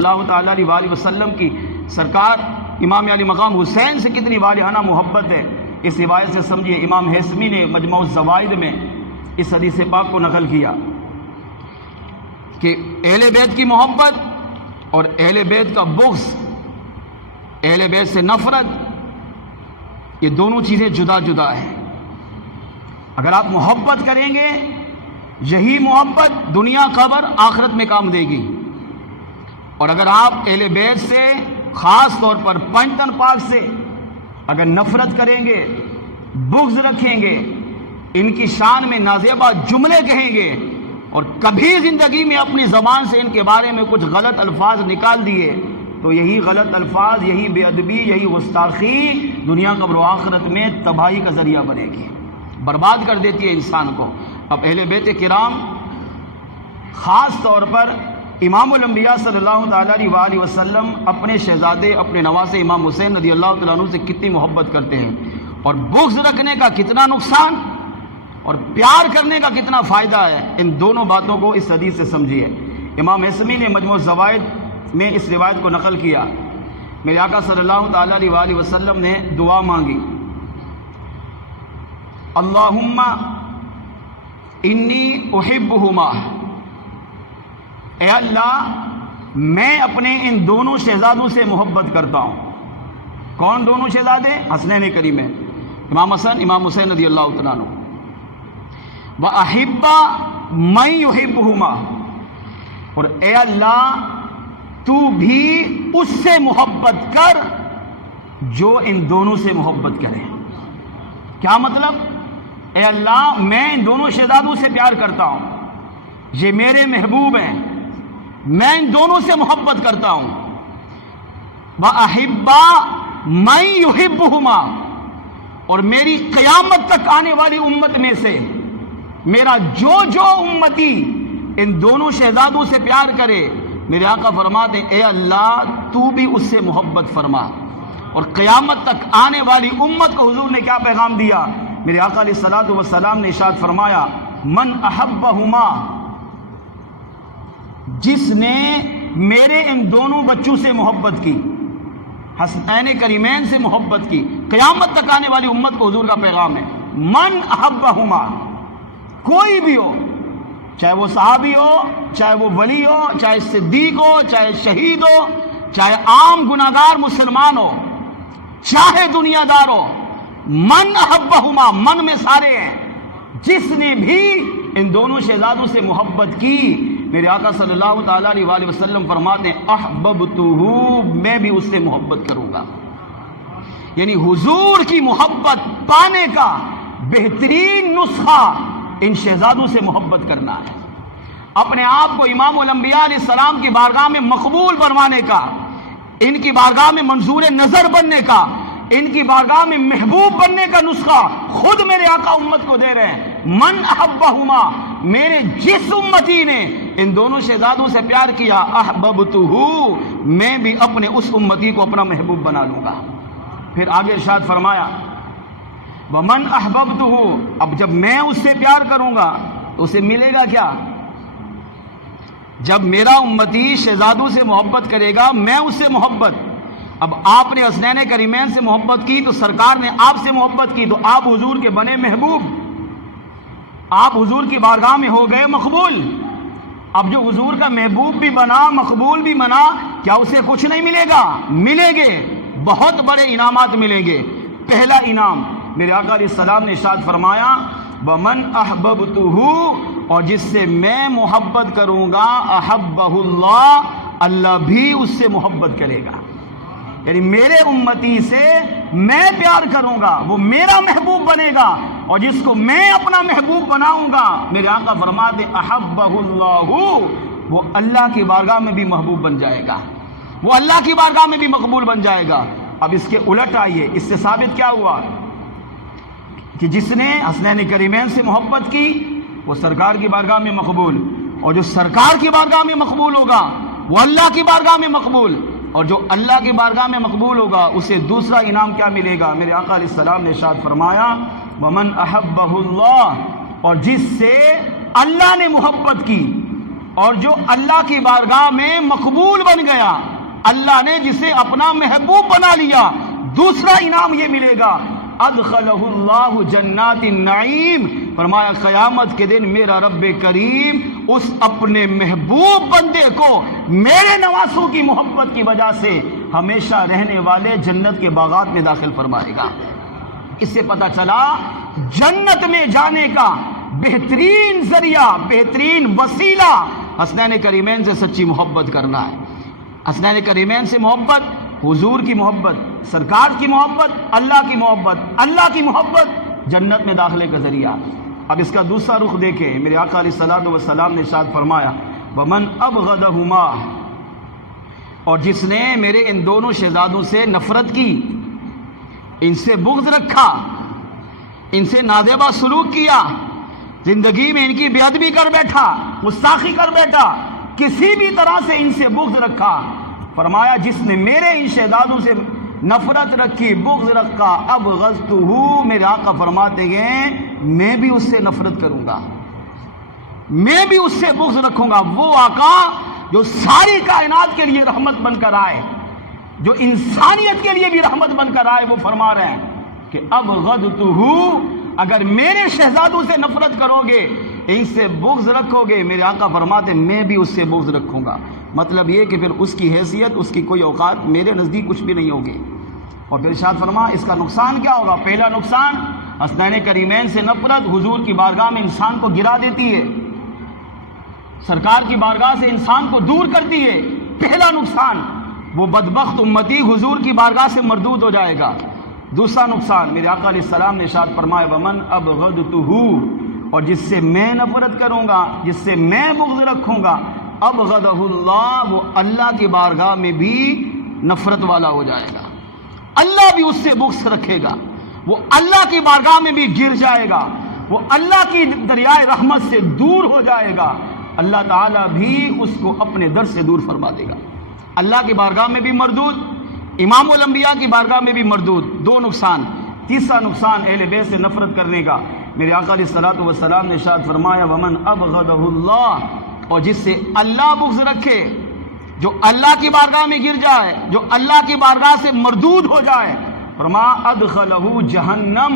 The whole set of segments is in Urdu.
اللہ تعالیٰ علیہ وآلہ وسلم کی سرکار امام علی مقام حسین سے کتنی والہانہ محبت ہے، اس روایت سے سمجھیے۔ امام حیثمی نے مجموع الزوائد میں اس حدیث پاک کو نقل کیا کہ اہل بیت کی محبت اور اہل بیت کا بغض، اہل بیت سے نفرت، یہ دونوں چیزیں جدا جدا ہیں۔ اگر آپ محبت کریں گے، یہی محبت دنیا قبر آخرت میں کام دے گی، اور اگر آپ اہل بیت سے خاص طور پر پنجتن پاک سے اگر نفرت کریں گے، بغض رکھیں گے، ان کی شان میں نازیبہ جملے کہیں گے، اور کبھی زندگی میں اپنی زبان سے ان کے بارے میں کچھ غلط الفاظ نکال دیے، تو یہی غلط الفاظ، یہی بے ادبی، یہی گستاخی دنیا قبر و آخرت میں تباہی کا ذریعہ بنے گی، برباد کر دیتی ہے انسان کو۔ اب اہل بیت کرام خاص طور پر امام الانبیاء صلی اللہ تعالیٰ علیہ وآلہ وسلم اپنے شہزادے، اپنے نواسے امام حسین رضی اللہ تعالیٰ عنہ سے کتنی محبت کرتے ہیں، اور بغض رکھنے کا کتنا نقصان اور پیار کرنے کا کتنا فائدہ ہے، ان دونوں باتوں کو اس حدیث سے سمجھیے۔ امام حیثمی نے مجموع الزوائد میں اس روایت کو نقل کیا، میرے آقا صلی اللہ تعالیٰ علیہ وآلہ وسلم نے دعا مانگی، اللہم انی احبہما، اے اللہ میں اپنے ان دونوں شہزادوں سے محبت کرتا ہوں۔ کون دونوں شہزادے؟ حسنین کریمین، امام حسن امام حسین رضی اللہ تعالیٰ عنہ۔ وَأَحِبَّ مَن يُحِبُّهُمَا، اور اے اللہ تو بھی اس سے محبت کر جو ان دونوں سے محبت کرے۔ کیا مطلب؟ اے اللہ میں ان دونوں شہزادوں سے پیار کرتا ہوں، یہ میرے محبوب ہیں، میں ان دونوں سے محبت کرتا ہوں۔ وَأَحِبَّ مَن يُحِبُّهُمَا، اور میری قیامت تک آنے والی امت میں سے میرا جو امتی ان دونوں شہزادوں سے پیار کرے، میرے آقا فرماتے ہیں اے اللہ تو بھی اس سے محبت فرما۔ اور قیامت تک آنے والی امت کو حضور نے کیا پیغام دیا؟ میرے آقا علیہ الصلوۃ والسلام نے ارشاد فرمایا، من احبہما، جس نے میرے ان دونوں بچوں سے محبت کی، حسنین کریمین سے محبت کی، قیامت تک آنے والی امت کو حضور کا پیغام ہے، من احبہما، کوئی بھی ہو، چاہے وہ صحابی ہو، چاہے وہ ولی ہو، چاہے صدیق ہو، چاہے شہید ہو، چاہے عام گناہگار مسلمان ہو، چاہے دنیا دار ہو، من احبہما، من میں سارے ہیں، جس نے بھی ان دونوں شہزادوں سے محبت کی، میرے آقا صلی اللہ تعالیٰ علیہ وآلہ وسلم فرماتے ہیں احببتہ، میں بھی اس سے محبت کروں گا۔ یعنی حضور کی محبت پانے کا بہترین نسخہ ان شہزادوں سے محبت کرنا ہے، اپنے آپ کو امام الانبیاء علیہ السلام کی بارگاہ میں مقبول بنوانے کا، ان کی بارگاہ میں منظور نظر بننے کا، ان کی بارگاہ میں محبوب بننے کا نسخہ خود میرے آقا امت کو دے رہے ہیں۔ من احبہما، میرے جس امتی نے ان دونوں شہزادوں سے پیار کیا، احببتہ، میں بھی اپنے اس امتی کو اپنا محبوب بنا لوں گا۔ پھر آگے ارشاد فرمایا، ومن احببتہ، اب جب میں اس سے پیار کروں گا تو اسے ملے گا کیا؟ جب میرا امتی شہزادوں سے محبت کرے گا، میں اس سے محبت، اب آپ نے حسنین کریمین سے محبت کی تو سرکار نے آپ سے محبت کی، تو آپ حضور کے بنے محبوب، آپ حضور کی بارگاہ میں ہو گئے مقبول۔ اب جو حضور کا محبوب بھی بنا، مقبول بھی بنا، کیا اسے کچھ نہیں ملے گا؟ ملیں گے، بہت بڑے انعامات ملیں گے۔ پہلا انعام میرے آقا علیہ السلام نے ارشاد فرمایا، ومن احببتہ، اور جس سے میں محبت کروں گا، احبہ اللہ، اللہ بھی اس سے محبت کرے گا۔ یعنی میرے امتی سے میں پیار کروں گا، وہ میرا محبوب بنے گا، اور جس کو میں اپنا محبوب بناؤں گا، میرے آقا فرماتے احبہ اللہ، وہ اللہ کی بارگاہ میں بھی محبوب بن جائے گا، وہ اللہ کی بارگاہ میں بھی مقبول بن جائے گا۔ اب اس کے الٹ آئیے، اس سے ثابت کیا ہوا کہ جس نے حسنین کریمین سے محبت کی وہ سرکار کی بارگاہ میں مقبول، اور جو سرکار کی بارگاہ میں مقبول ہوگا وہ اللہ کی بارگاہ میں مقبول، اور جو اللہ کی بارگاہ میں مقبول ہوگا اسے دوسرا انعام کیا ملے گا؟ میرے آقا علیہ السلام نے ارشاد فرمایا، ومن احبہ اللہ، اور جس سے اللہ نے محبت کی، اور جو اللہ کی بارگاہ میں مقبول بن گیا، اللہ نے جسے اپنا محبوب بنا لیا، دوسرا انعام یہ ملے گا، ادخلہ اللہ جنات النعیم، فرمایا قیامت کے دن میرا رب کریم اس اپنے محبوب بندے کو میرے نواسوں کی محبت کی وجہ سے ہمیشہ رہنے والے جنت کے باغات میں داخل فرمائے گا۔ اس سے پتہ چلا جنت میں جانے کا بہترین ذریعہ، بہترین وسیلہ حسنین کریمین سے سچی محبت کرنا ہے۔ حسنین کریمین سے محبت، حضور کی محبت، سرکار کی محبت، اللہ کی محبت، اللہ کی محبت جنت میں داخلے کا ذریعہ۔ اب اس کا دوسرا رخ دیکھیں، میرے آقا علیہ الصلوۃ والسلام نے ارشاد فرمایا وَمَنْ أَبْغَضَهُمَا، اور جس نے میرے ان دونوں شہزادوں سے نفرت کی، ان سے بغض رکھا، ان سے نازیبا سلوک کیا، زندگی میں ان کی بے ادبی کر بیٹھا، گستاخی کر بیٹھا، کسی بھی طرح سے ان سے بغض رکھا، فرمایا جس نے میرے ان شہزادوں سے نفرت رکھی، بغض رکھا، ابغضتہ، میرے آقا فرماتے ہیں میں بھی اس سے نفرت کروں گا، میں بھی اس سے بغض رکھوں گا۔ وہ آقا جو ساری کائنات کے لیے رحمت بن کر آئے، جو انسانیت کے لیے بھی رحمت بن کر آئے، وہ فرما رہے ہیں کہ ابغضتہ، اگر میرے شہزادوں سے نفرت کرو گے، ان سے بغض رکھو گے، میرے آقا فرماتے میں بھی اس سے بغض رکھوں گا۔ مطلب یہ کہ پھر اس کی حیثیت، اس کی کوئی اوقات میرے نزدیک کچھ بھی نہیں ہوگی۔ اور پھر ارشاد فرما اس کا نقصان کیا ہوگا؟ پہلا نقصان، حسنین کریمین سے نفرت حضور کی بارگاہ میں انسان کو گرا دیتی ہے، سرکار کی بارگاہ سے انسان کو دور کرتی ہے۔ پہلا نقصان، وہ بدبخت امتی حضور کی بارگاہ سے مردود ہو جائے گا۔ دوسرا نقصان، میرے آقا علیہ السلام نے ارشاد فرمایا وَمَنْ أَبْغَضْتُهُ، اور جس سے میں نفرت کروں گا، جس سے میں بغض رکھوں گا، ابغضہ اللہ، وہ اللہ کی بارگاہ میں بھی نفرت والا ہو جائے گا، اللہ بھی اس سے بغض رکھے گا، وہ اللہ کی بارگاہ میں بھی گر جائے گا، وہ اللہ کی دریائے رحمت سے دور ہو جائے گا، اللہ تعالیٰ بھی اس کو اپنے در سے دور فرما دے گا۔ اللہ کی بارگاہ میں بھی مردود، امام الانبیاء کی بارگاہ میں بھی مردود، دو نقصان۔ تیسرا نقصان اہل بیت سے نفرت کرنے کا، میرے آقا علیہ الصلوۃ والسلام نے ارشاد فرمایا وَمَنْ أَبْغَضَهُ اللَّهُ، اور جس سے اللہ بغض رکھے، جو اللہ کی بارگاہ میں گر جائے، جو اللہ کی بارگاہ سے مردود ہو جائے، فرمایا أَدْخَلَهُ جَهَنَّمَ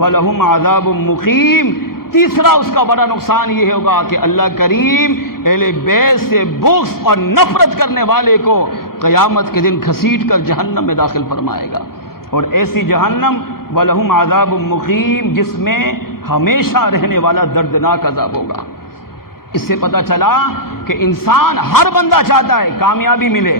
وَلَهُمْ عَذَابٌ مُقِيمٌ۔ تیسرا اس کا بڑا نقصان یہ ہوگا کہ اللہ کریم اہل بیت سے بغض اور نفرت کرنے والے کو قیامت کے دن گھسیٹ کر جہنم میں داخل فرمائے گا، اور ایسی جہنم وَلَهُمْ عَذَابٌ مُقِيمٌ جس میں ہمیشہ رہنے والا دردناک عذاب ہوگا۔ اس سے پتہ چلا کہ انسان، ہر بندہ چاہتا ہے کامیابی ملے،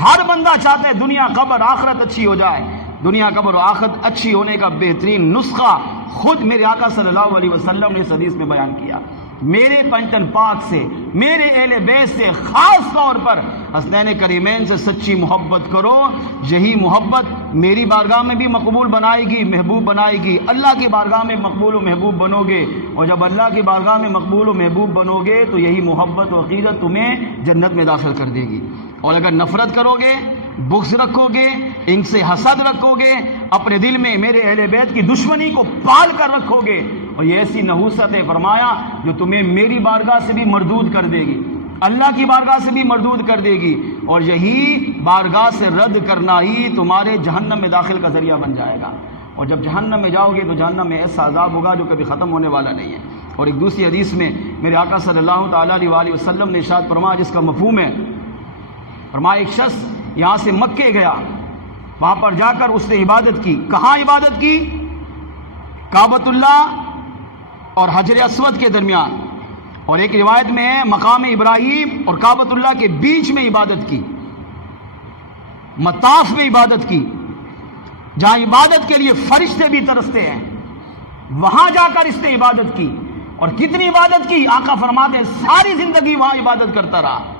ہر بندہ چاہتا ہے دنیا قبر آخرت اچھی ہو جائے۔ دنیا قبر و آخرت اچھی ہونے کا بہترین نسخہ خود میرے آقا صلی اللہ علیہ وسلم نے اس حدیث میں بیان کیا۔ میرے پنجتن پاک سے، میرے اہل بیت سے خاص طور پر حسنین کریمین سے سچی محبت کرو، یہی محبت میری بارگاہ میں بھی مقبول بنائے گی، محبوب بنائے گی، اللہ کی بارگاہ میں مقبول و محبوب بنو گے، اور جب اللہ کی بارگاہ میں مقبول و محبوب بنو گے تو یہی محبت و عقیدت تمہیں جنت میں داخل کر دے گی۔ اور اگر نفرت کرو گے، بغض رکھو گے، ان سے حسد رکھو گے، اپنے دل میں میرے اہل بیت کی دشمنی کو پال کر رکھو گے، اور یہ ایسی نحوست ہے فرمایا جو تمہیں میری بارگاہ سے بھی مردود کر دے گی، اللہ کی بارگاہ سے بھی مردود کر دے گی، اور یہی بارگاہ سے رد کرنا ہی تمہارے جہنم میں داخل کا ذریعہ بن جائے گا۔ اور جب جہنم میں جاؤ گے تو جہنم میں ایسا عذاب ہوگا جو کبھی ختم ہونے والا نہیں ہے۔ اور ایک دوسری حدیث میں میرے آقا صلی اللہ تعالیٰ علیہ وسلم نے ارشاد فرمایا، جس کا مفہوم ہے، فرمایا ایک شخص یہاں سے مکے گیا، وہاں پر جا کر اس نے عبادت کی۔ کہاں عبادت کی؟ کعبۃ اللہ اور حجر اسود کے درمیان، اور ایک روایت میں ہے مقام ابراہیم اور کعبۃ اللہ کے بیچ میں عبادت کی، مطاف میں عبادت کی، جہاں عبادت کے لیے فرشتے بھی ترستے ہیں، وہاں جا کر اس نے عبادت کی۔ اور کتنی عبادت کی؟ آقا فرماتے ہیں ساری زندگی وہاں عبادت کرتا رہا،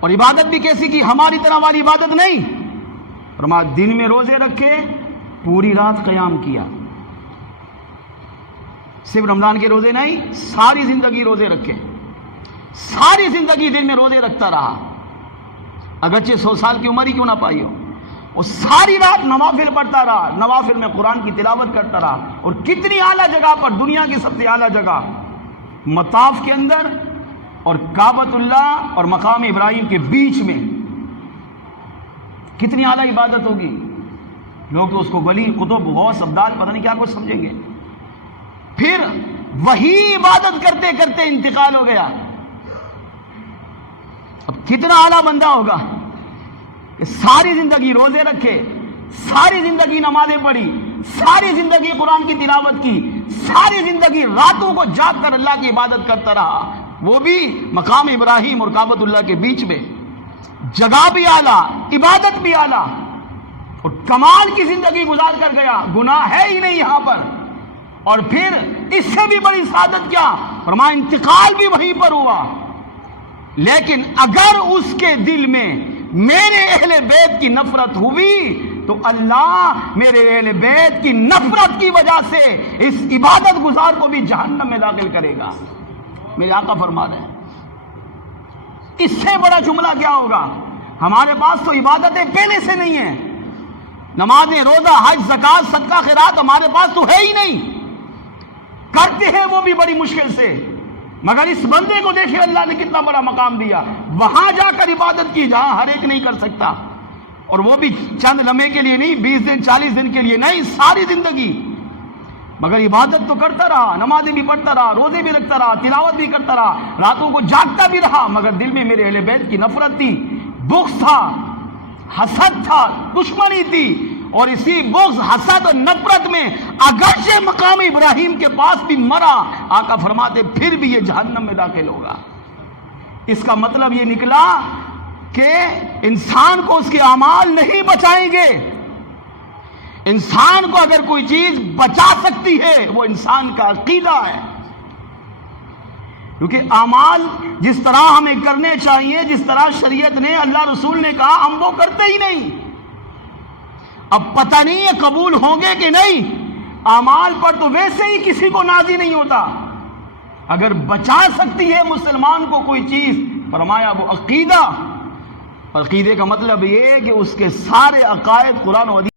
اور عبادت بھی کیسی کی؟ ہماری طرح والی عبادت نہیں، فرمایا دن میں روزے رکھے، پوری رات قیام کیا، صرف رمضان کے روزے نہیں، ساری زندگی روزے رکھے، ساری زندگی دن میں روزے رکھتا رہا، اگرچہ 100 سال کی عمر ہی کیوں نہ پائی ہو، اور ساری رات نوافل پڑھتا رہا، نوافل میں قرآن کی تلاوت کرتا رہا، اور کتنی اعلیٰ جگہ پر، دنیا کی سب سے اعلیٰ جگہ مطاف کے اندر اور کعبۃ اللہ اور مقام ابراہیم کے بیچ میں کتنی اعلیٰ عبادت ہوگی. لوگ تو اس کو ولی قطب غوث ابدال پتہ نہیں کیا کچھ سمجھیں گے. پھر وہی عبادت کرتے کرتے انتقال ہو گیا. اب کتنا اعلیٰ بندہ ہوگا کہ ساری زندگی روزے رکھے, ساری زندگی نمازیں پڑھی, ساری زندگی قرآن کی تلاوت کی, ساری زندگی راتوں کو جاگ کر اللہ کی عبادت کرتا رہا, وہ بھی مقام ابراہیم اور کعبۃ اللہ کے بیچ میں. جگہ بھی اعلیٰ, عبادت بھی اعلیٰ, اور کمال کی زندگی گزار کر گیا, گناہ ہے ہی نہیں یہاں پر. اور پھر اس سے بھی بڑی سعادت کیا, فرمایا انتقال بھی وہیں پر ہوا. لیکن اگر اس کے دل میں میرے اہل بیت کی نفرت ہوئی تو اللہ میرے اہل بیت کی نفرت کی وجہ سے اس عبادت گزار کو بھی جہنم میں داخل کرے گا. میرے آقا فرما رہے ہیں. اس سے بڑا جملہ کیا ہوگا؟ ہمارے پاس تو عبادتیں پہلے سے نہیں ہیں, نمازیں, روزہ, حج, زکوٰۃ, صدقہ, خیرات ہمارے پاس تو ہے ہی نہیں. کرتے ہیں وہ بھی بڑی مشکل سے. مگر اس بندے کو دیکھیں اللہ نے کتنا بڑا مقام دیا, وہاں جا کر عبادت کی جہاں ہر ایک نہیں کر سکتا, اور وہ بھی چند لمحے کے لیے نہیں, 20 دن 40 دن کے لیے نہیں, ساری زندگی. مگر عبادت تو کرتا رہا, نمازیں بھی پڑھتا رہا, روزے بھی رکھتا رہا, تلاوت بھی کرتا رہا, راتوں کو جاگتا بھی رہا, مگر دل میں میرے اہل بیت کی نفرت تھی, بغض تھا, حسد تھا, دشمنی تھی. اور اسی بغض, حسد اور نفرت میں اگرچہ مقام ابراہیم کے پاس بھی مرا, آقا فرماتے پھر بھی یہ جہنم میں داخل ہوگا. اس کا مطلب یہ نکلا کہ انسان کو اس کے اعمال نہیں بچائیں گے. انسان کو اگر کوئی چیز بچا سکتی ہے وہ انسان کا عقیدہ ہے. کیونکہ اعمال جس طرح ہمیں کرنے چاہیے, جس طرح شریعت نے, اللہ رسول نے کہا, ہم وہ کرتے ہی نہیں. اب پتہ نہیں یہ قبول ہوں گے کہ نہیں. اعمال پر تو ویسے ہی کسی کو نازی نہیں ہوتا. اگر بچا سکتی ہے مسلمان کو کوئی چیز, فرمایا وہ عقیدہ. عقیدے کا مطلب یہ ہے کہ اس کے سارے عقائد قرآن و حدیث